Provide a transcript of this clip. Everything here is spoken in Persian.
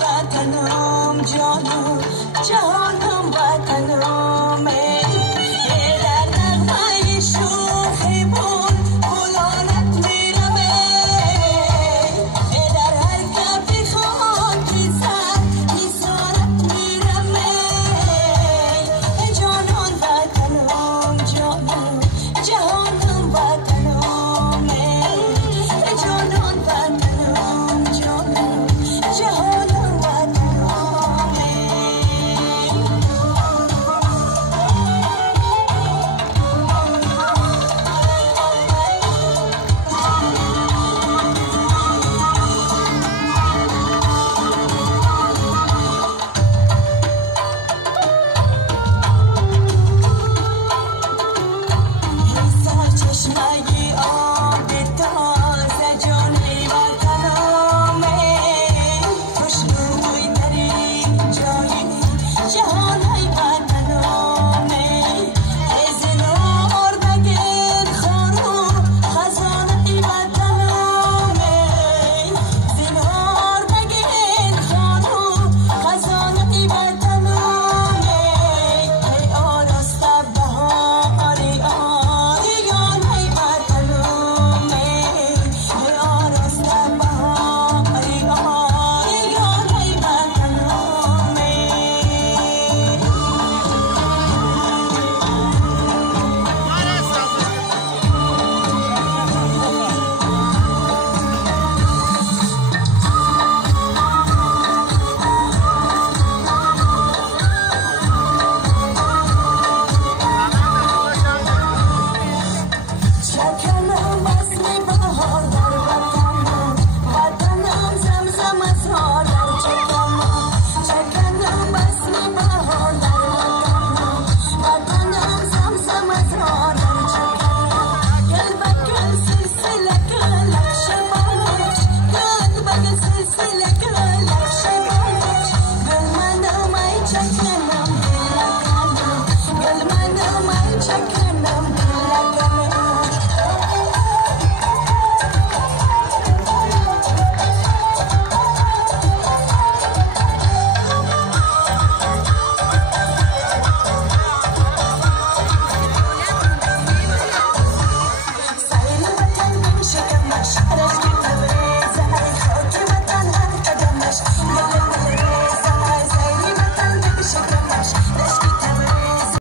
وطنم جانم جهانم وطنم در نغمه شوخی بون بلانت میرم در هر کفی خاکی سر نیسانت میرم جانم وطنم جانم جهانم وطنم جانم وطنم جانم جهانم وطنم چشمگی آب تازه جانی وطنم خوشبوی ترین جایی جهان های وطنم زنار بگیر خانو خزانه وطنم زنار بگیر خانو خزانه وطنم ای آراسته بهاری آریان های وطنم ای آراسته بهاری آریان های وطنم شکنم بسم بهار در وطنم وطنم زمزم از هار در شکنم بسم بهار در وطنم وطنم زمزم از هار در گل به گل سلسله گلک